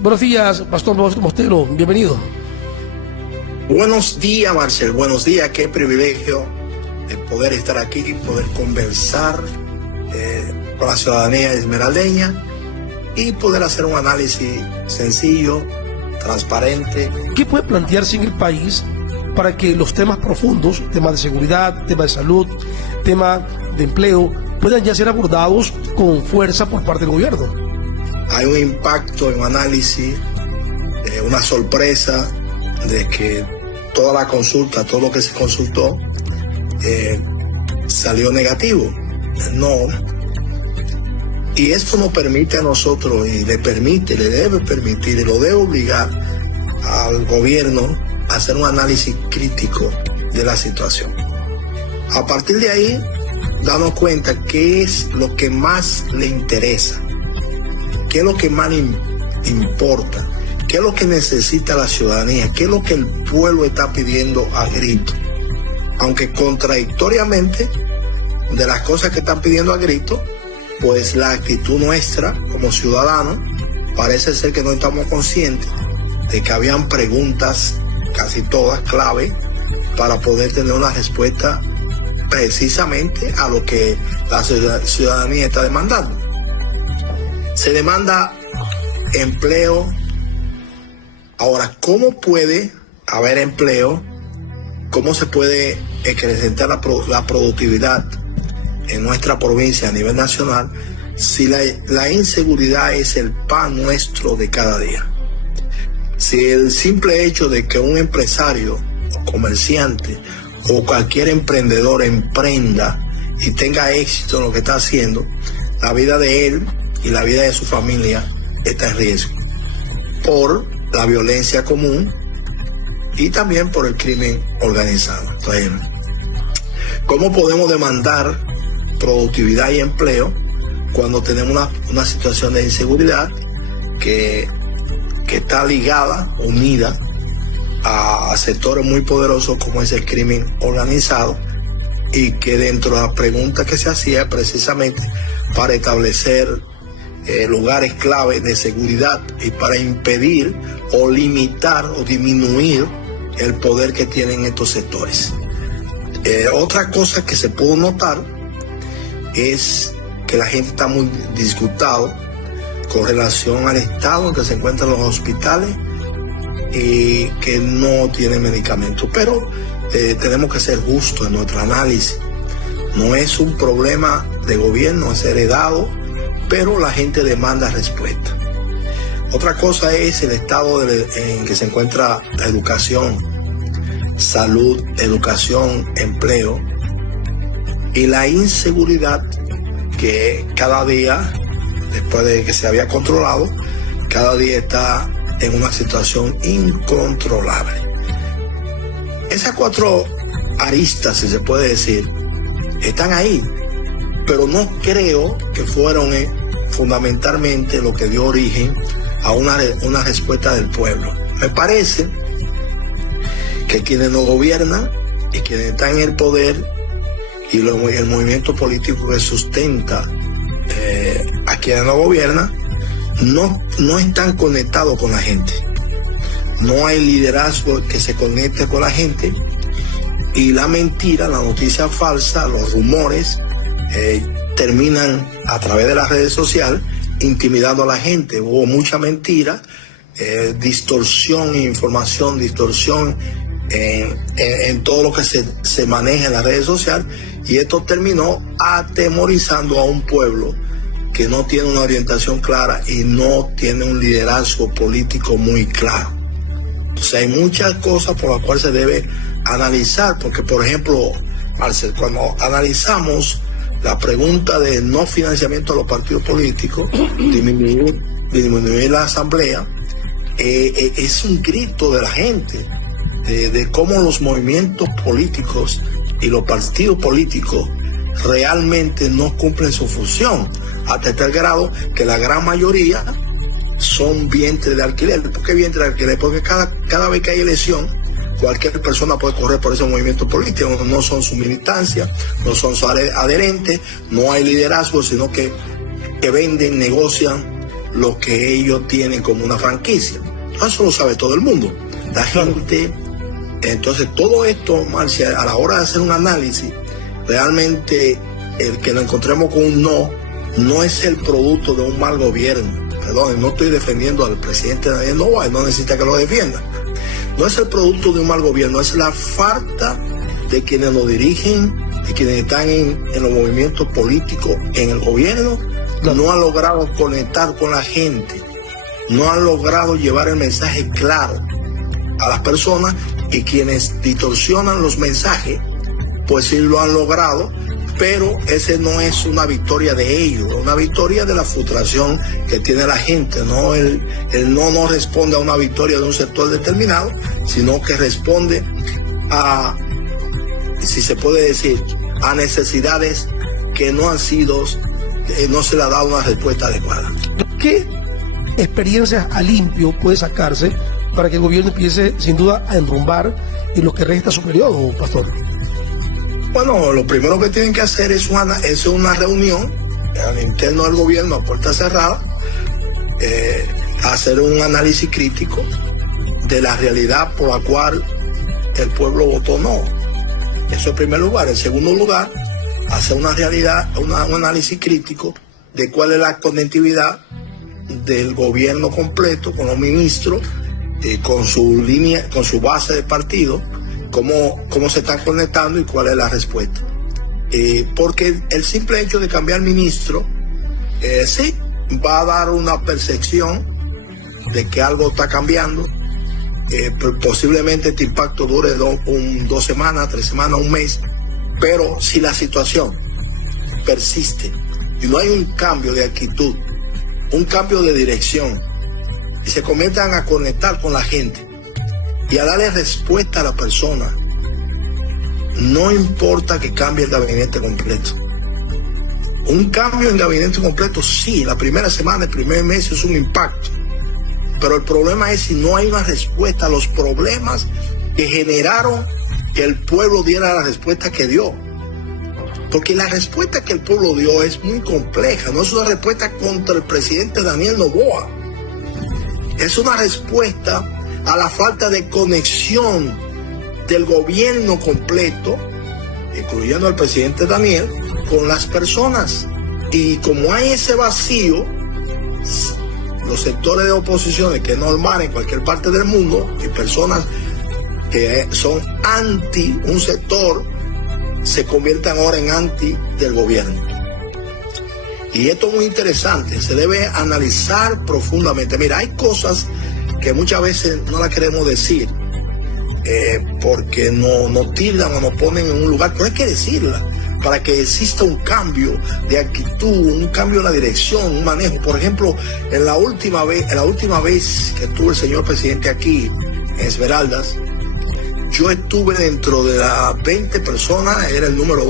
Buenos días, Pastor Mostero, bienvenido. Buenos días, Marcel, buenos días, qué privilegio de poder estar aquí, poder conversar con la ciudadanía esmeraldeña y poder hacer un análisis sencillo, transparente. ¿Qué puede plantearse en el país para que los temas profundos, temas de seguridad, temas de salud, temas de empleo, puedan ya ser abordados con fuerza por parte del gobierno? Hay un impacto en un análisis, una sorpresa de que toda la consulta, todo lo que se consultó, salió negativo. No. Y esto nos permite a nosotros, y le debe permitir, y lo debe obligar al gobierno a hacer un análisis crítico de la situación. A partir de ahí, darnos cuenta qué es lo que más le interesa, qué es lo que más le importa, qué es lo que necesita la ciudadanía, qué es lo que el pueblo está pidiendo a grito. Aunque contradictoriamente de las cosas que están pidiendo a grito, pues la actitud nuestra como ciudadanos parece ser que no estamos conscientes de que habían preguntas, casi todas clave, para poder tener una respuesta precisamente a lo que la ciudadanía está demandando. Se demanda empleo. Ahora, ¿cómo puede haber empleo? ¿Cómo se puede acrecentar la productividad en nuestra provincia a nivel nacional si la inseguridad es el pan nuestro de cada día? Si el simple hecho de que un empresario o comerciante o cualquier emprendedor emprenda y tenga éxito en lo que está haciendo, la vida de él y la vida de su familia está en riesgo por la violencia común y también por el crimen organizado. Entonces, ¿cómo podemos demandar productividad y empleo cuando tenemos una situación de inseguridad que está ligada, unida a sectores muy poderosos como es el crimen organizado, y que dentro de la pregunta que se hacía precisamente para establecer lugares clave de seguridad y para impedir o limitar o disminuir el poder que tienen estos sectores? Otra cosa que se pudo notar es que la gente está muy disgustada con relación al estado en que se encuentran los hospitales y que no tienen medicamentos. Pero tenemos que ser justos en nuestro análisis. No es un problema de gobierno, es heredado, pero la gente demanda respuesta. Otra cosa es el estado en que se encuentra la educación, salud, educación, empleo y la inseguridad que cada día, después de que se había controlado, cada día está en una situación incontrolable. Esas cuatro aristas, si se puede decir, están ahí, pero no creo que fueron fundamentalmente lo que dio origen a una respuesta del pueblo. Me parece que quienes nos gobiernan y quienes están en el poder y el movimiento político que sustenta a quienes nos gobiernan no están conectados con la gente. No hay liderazgo que se conecte con la gente, y la mentira, la noticia falsa, los rumores terminan a través de las redes sociales intimidando a la gente. Hubo mucha mentira, distorsión de información, distorsión en todo lo que se maneja en las redes sociales, y esto terminó atemorizando a un pueblo que no tiene una orientación clara y no tiene un liderazgo político muy claro. Entonces hay muchas cosas por las cuales se debe analizar, porque por ejemplo, Marcel, cuando analizamos la pregunta de no financiamiento a los partidos políticos, disminuir la asamblea, es un grito de la gente, de cómo los movimientos políticos y los partidos políticos realmente no cumplen su función, hasta tal grado que la gran mayoría son vientres de alquiler. ¿Por qué vientres de alquiler? Porque cada vez que hay elección, cualquier persona puede correr por ese movimiento político. No son su militancia, no son sus adherentes, no hay liderazgo, sino que venden, negocian lo que ellos tienen como una franquicia. Eso lo sabe todo el mundo. La gente, entonces todo esto, Marcia, a la hora de hacer un análisis, realmente el que nos encontremos con un no es el producto de un mal gobierno. Perdón, no estoy defendiendo al presidente Daniel Noboa, no necesita que lo defienda. No es el producto de un mal gobierno, es la falta de quienes lo dirigen, de quienes están en los movimientos políticos, en el gobierno, no han logrado conectar con la gente, no han logrado llevar el mensaje claro a las personas, y quienes distorsionan los mensajes, pues sí lo han logrado, pero ese no es una victoria de ellos, es una victoria de la frustración que tiene la gente. No, el no responde a una victoria de un sector determinado, sino que responde a, si se puede decir, a necesidades que no han sido, no se le ha dado una respuesta adecuada. ¿Qué experiencias a limpio puede sacarse para que el gobierno empiece sin duda a enrumbar en lo que resta su periodo, pastor? Bueno, lo primero que tienen que hacer es una reunión al interno del gobierno a puerta cerrada, hacer un análisis crítico de la realidad por la cual el pueblo votó no. Eso en primer lugar. En segundo lugar, hacer un análisis crítico de cuál es la conectividad del gobierno completo con los ministros, con su línea, con su base de partido, cómo se están conectando y cuál es la respuesta. Porque el simple hecho de cambiar ministro, sí, va a dar una percepción de que algo está cambiando. Posiblemente este impacto dure 2 semanas, 3 semanas, un mes, pero si la situación persiste y no hay un cambio de actitud, un cambio de dirección, y se comienzan a conectar con la gente y a darle respuesta a la persona, no importa que cambie el gabinete completo. Un cambio en gabinete completo, sí, la primera semana, el primer mes es un impacto, pero el problema es si no hay una respuesta a los problemas que generaron que el pueblo diera la respuesta que dio. Porque la respuesta que el pueblo dio es muy compleja, no es una respuesta contra el presidente Daniel Noboa, es una respuesta a la falta de conexión del gobierno completo, incluyendo al presidente Daniel, con las personas. Y como hay ese vacío, los sectores de oposiciones, que es normal en cualquier parte del mundo, y personas que son anti un sector, se convierten ahora en anti del gobierno. Y esto es muy interesante, se debe analizar profundamente. Mira, hay cosas que muchas veces no las queremos decir, porque nos tildan o nos ponen en un lugar, pero hay que decirla para que exista un cambio de actitud, un cambio en la dirección, un manejo. Por ejemplo, en la última vez que estuvo el señor presidente aquí en Esmeraldas, yo estuve dentro de las 20 personas, era el número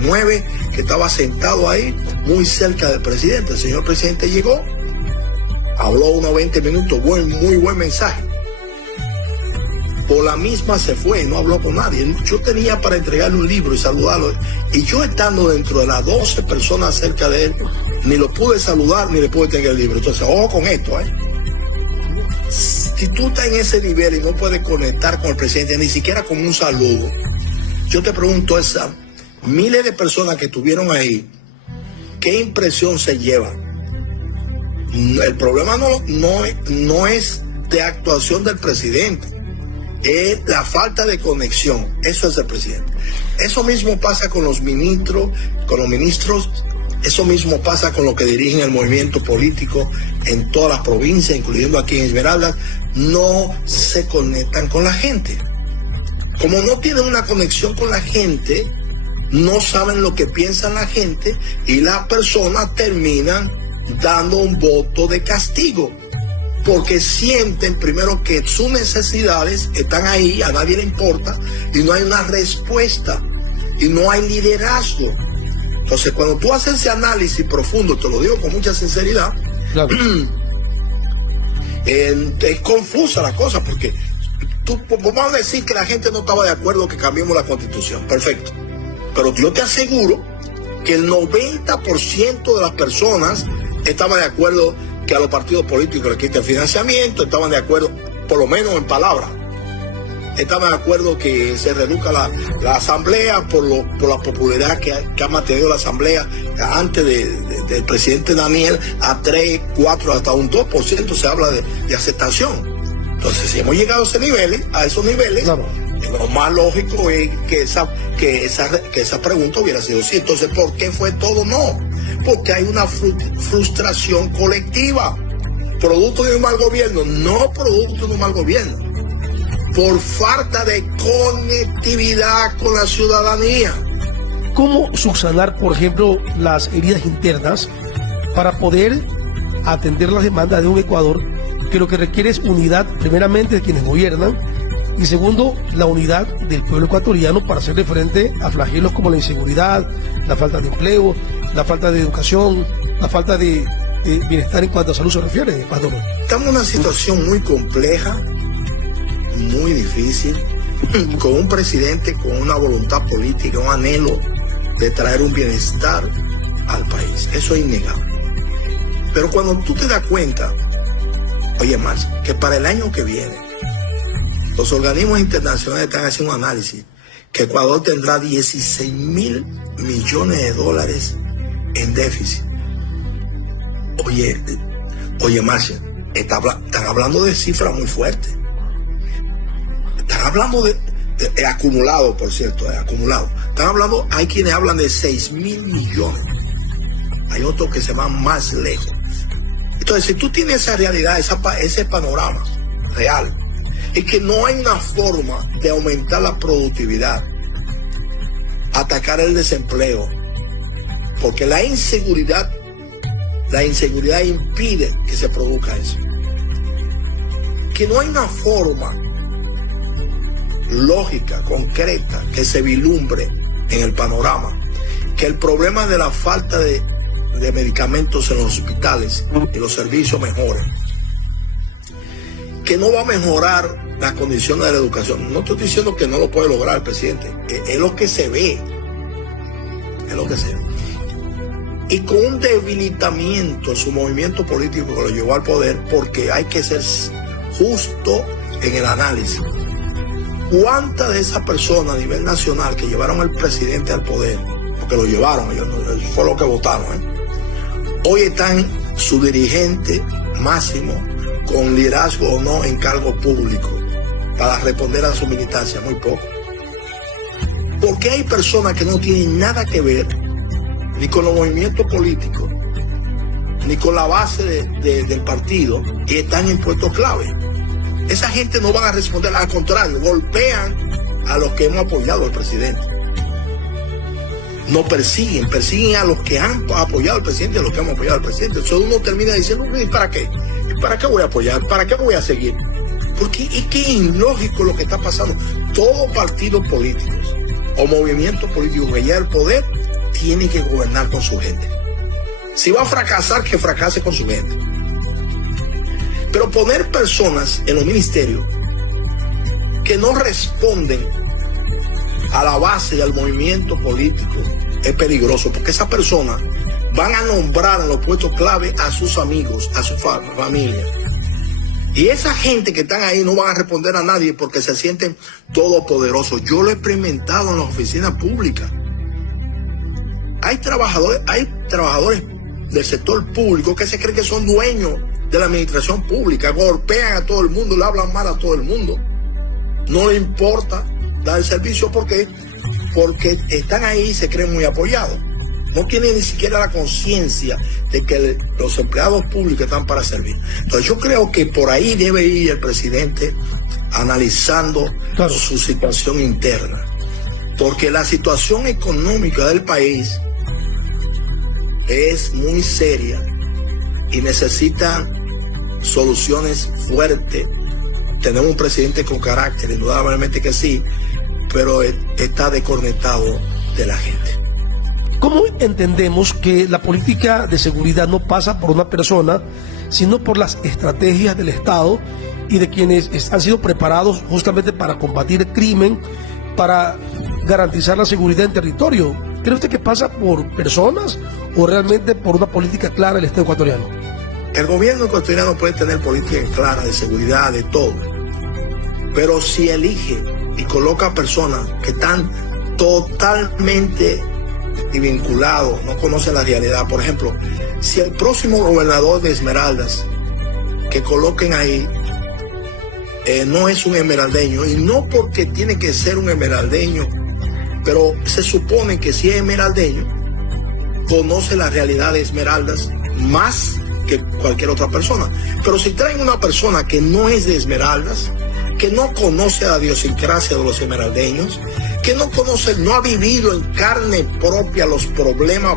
9, que estaba sentado ahí, muy cerca del presidente. El señor presidente llegó, habló unos 20 minutos, muy buen mensaje. Por la misma se fue, no habló con nadie. Yo tenía para entregarle un libro y saludarlo, y yo estando dentro de las 12 personas cerca de él, ni lo pude saludar ni le pude entregar el libro. Entonces, ojo con esto, Si tú estás en ese nivel y no puedes conectar con el presidente, ni siquiera con un saludo, yo te pregunto, esas miles de personas que estuvieron ahí, ¿qué impresión se llevan? El problema no es de actuación del presidente, es la falta de conexión. Eso es el presidente. Eso mismo pasa con los ministros, eso mismo pasa con los que dirigen el movimiento político en todas las provincias, incluyendo aquí en Esmeraldas. No se conectan con la gente. Como no tienen una conexión con la gente, no saben lo que piensa la gente, y las personas terminan dando un voto de castigo, porque sienten primero que sus necesidades están ahí, a nadie le importa, y no hay una respuesta, y no hay liderazgo. Entonces, cuando tú haces ese análisis profundo, te lo digo con mucha sinceridad, claro, es confusa la cosa, porque vamos a decir que la gente no estaba de acuerdo que cambiemos la Constitución, perfecto, pero yo te aseguro que el 90% de las personas estaba de acuerdo que a los partidos políticos les quiten financiamiento, estaban de acuerdo, por lo menos en palabras, estaban de acuerdo que se reduzca la asamblea por la popularidad que ha mantenido la asamblea antes del presidente Daniel a 3, 4, hasta un 2% se habla de aceptación. Entonces, si hemos llegado a esos niveles, claro, lo más lógico es que esa pregunta hubiera sido sí. Entonces, ¿por qué fue todo no? Porque hay una frustración colectiva, producto de un mal gobierno, no producto de un mal gobierno, por falta de conectividad con la ciudadanía. ¿Cómo subsanar, por ejemplo, las heridas internas para poder atender las demandas de un Ecuador que lo que requiere es unidad, primeramente, de quienes gobiernan, y segundo, la unidad del pueblo ecuatoriano para hacerle frente a flagelos como la inseguridad, la falta de empleo, la falta de educación, la falta de bienestar en cuanto a salud se refiere, Pastor? Estamos en una situación muy compleja, muy difícil, con un presidente con una voluntad política, un anhelo de traer un bienestar al país. Eso es innegable. Pero cuando tú te das cuenta, oye, Marcia, que para el año que viene, los organismos internacionales están haciendo un análisis que Ecuador tendrá 16.000 millones de dólares en déficit. Oye, Marcia, están hablando de cifras muy fuertes. Están hablando de acumulado, por cierto, acumulado. Están hablando, hay quienes hablan de 6.000 millones. Hay otros que se van más lejos. Entonces, si tú tienes esa realidad, ese panorama real, es que no hay una forma de aumentar la productividad, atacar el desempleo, porque la inseguridad impide que se produzca eso. Que no hay una forma lógica, concreta, que se vislumbre en el panorama, que el problema de la falta de medicamentos en los hospitales y los servicios mejoren, que no va a mejorar las condiciones de la educación. No estoy diciendo que no lo puede lograr el presidente, es lo que se ve, es lo que se ve. Y con un debilitamiento en su movimiento político que lo llevó al poder, porque hay que ser justo en el análisis. ¿Cuántas de esas personas a nivel nacional que llevaron al presidente al poder, porque lo llevaron, ellos fue lo que votaron, hoy están su dirigente máximo con liderazgo o no en cargo público para responder a su militancia? Muy poco. Porque hay personas que no tienen nada que ver ni con los movimientos políticos, ni con la base del partido, y están en puestos clave. Esa gente no van a responder, al contrario, golpean a los que hemos apoyado al presidente. No persiguen a los que han apoyado al presidente, a los que hemos apoyado al presidente. Entonces uno termina diciendo, ¿y para qué? ¿Para qué voy a apoyar? ¿Para qué voy a seguir? Porque es que es ilógico lo que está pasando. Todos partidos políticos o movimientos políticos que llegan al poder tienen que gobernar con su gente. Si va a fracasar, que fracase con su gente. Pero poner personas en los ministerios que no responden a la base y al movimiento político es peligroso, porque esas personas van a nombrar en los puestos clave a sus amigos, a su familia. Y esa gente que están ahí no van a responder a nadie porque se sienten todopoderosos. Yo lo he experimentado en las oficinas públicas. Hay trabajadores del sector público que se creen que son dueños de la administración pública, golpean a todo el mundo, le hablan mal a todo el mundo. No le importa dar el servicio porque están ahí y se creen muy apoyados. No tienen ni siquiera la conciencia de que los empleados públicos están para servir. Entonces yo creo que por ahí debe ir el presidente analizando su situación interna. Porque la situación económica del país es muy seria y necesita soluciones fuertes. Tenemos un presidente con carácter, indudablemente que sí, pero está desconectado de la gente. ¿Cómo entendemos que la política de seguridad no pasa por una persona, sino por las estrategias del Estado y de quienes han sido preparados justamente para combatir el crimen, para garantizar la seguridad en territorio? ¿Cree usted que pasa por personas o realmente por una política clara del Estado ecuatoriano? El gobierno ecuatoriano puede tener políticas claras de seguridad, de todo, pero si elige y coloca personas que están totalmente vinculados, no conocen la realidad. Por ejemplo, si el próximo gobernador de Esmeraldas que coloquen ahí no es un esmeraldeño, y no porque tiene que ser un esmeraldeño, pero se supone que si es esmeraldeño, conoce la realidad de Esmeraldas más que cualquier otra persona. Pero si traen una persona que no es de Esmeraldas, que no conoce la idiosincrasia de los esmeraldeños, que no conoce, no ha vivido en carne propia los problemas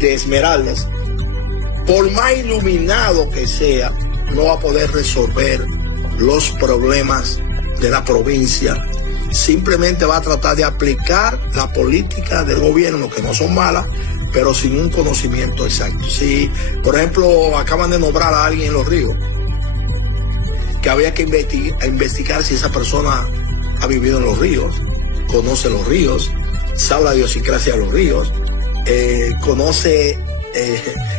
de Esmeraldas, por más iluminado que sea, no va a poder resolver los problemas de la provincia. Simplemente va a tratar de aplicar la política del gobierno, que no son malas, pero sin un conocimiento exacto. Si, por ejemplo, acaban de nombrar a alguien en Los Ríos, que había que investigar si esa persona ha vivido en Los Ríos, conoce Los Ríos, sabe la idiosincrasia de Los Ríos, conoce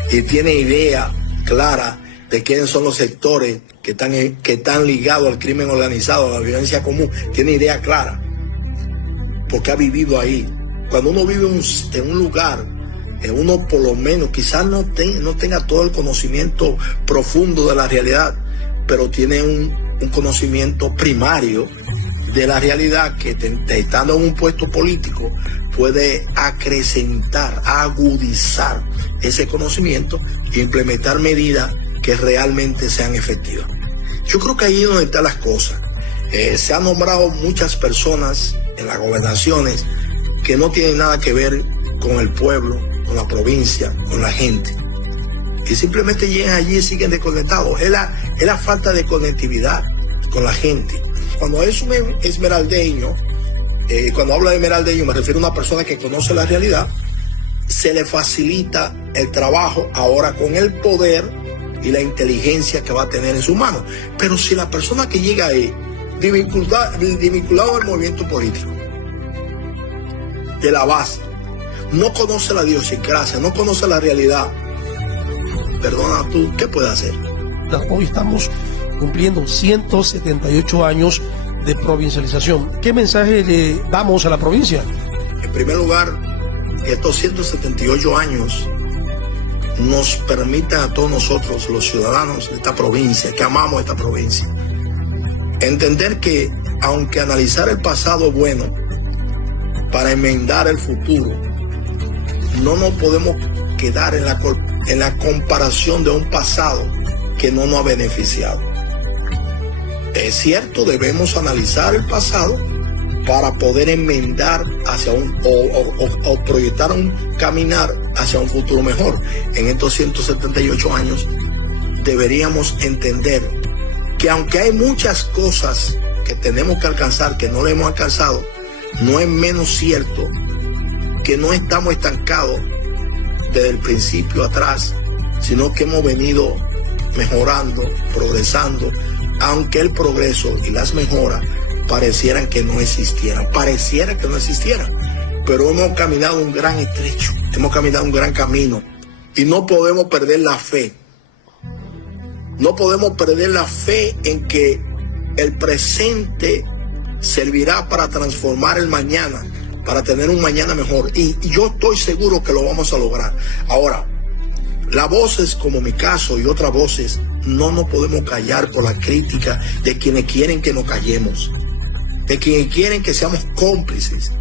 y tiene idea clara de quiénes son los sectores que están ligados al crimen organizado, a la violencia común. Tiene idea clara, porque ha vivido ahí. Cuando uno vive en un lugar, uno por lo menos quizás no tenga todo el conocimiento profundo de la realidad, pero tiene un conocimiento primario de la realidad que estando en un puesto político puede acrecentar, agudizar ese conocimiento e implementar medidas que realmente sean efectivas. Yo creo que ahí es donde están las cosas. Se han nombrado muchas personas en las gobernaciones que no tienen nada que ver con el pueblo, con la provincia, con la gente. Y simplemente llegan allí y siguen desconectados. Es la falta de conectividad con la gente. Cuando es un esmeraldeño, cuando hablo de esmeraldeño me refiero a una persona que conoce la realidad, se le facilita el trabajo ahora con el poder y la inteligencia que va a tener en su mano. Pero si la persona que llega ahí, desvinculado al movimiento político, de la base, no conoce la idiosincrasia, no conoce la realidad, perdona tú, ¿qué puede hacer? Hoy estamos cumpliendo 178 años de provincialización. ¿Qué mensaje le damos a la provincia? En primer lugar, que estos 178 años nos permitan a todos nosotros, los ciudadanos de esta provincia, que amamos esta provincia, entender que aunque analizar el pasado bueno para enmendar el futuro, no nos podemos quedar en la comparación de un pasado que no nos ha beneficiado. Es cierto, debemos analizar el pasado para poder enmendar hacia o proyectar un caminar hacia un futuro mejor. En estos 178 años deberíamos entender que aunque hay muchas cosas que tenemos que alcanzar que no le hemos alcanzado, no es menos cierto que no estamos estancados desde el principio atrás, sino que hemos venido mejorando, progresando, aunque el progreso y las mejoras parecieran que no existieran, pero hemos caminado un gran estrecho, hemos caminado un gran camino y no podemos perder la fe. No podemos perder la fe en que el presente servirá para transformar el mañana, para tener un mañana mejor. Y yo estoy seguro que lo vamos a lograr. Ahora, las voces como mi caso y otras voces, no nos podemos callar por la crítica de quienes quieren que nos callemos, de quienes quieren que seamos cómplices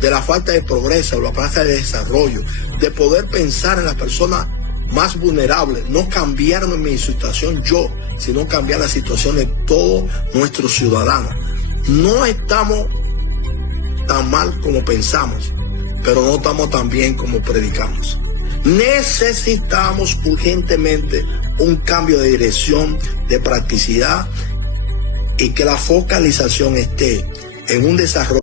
de la falta de progreso, la falta de desarrollo, de poder pensar en las personas más vulnerables, no cambiar mi situación yo, sino cambiar la situación de todos nuestros ciudadanos. No estamos tan mal como pensamos, pero no estamos tan bien como predicamos. Necesitamos urgentemente un cambio de dirección, de practicidad, y que la focalización esté en un desarrollo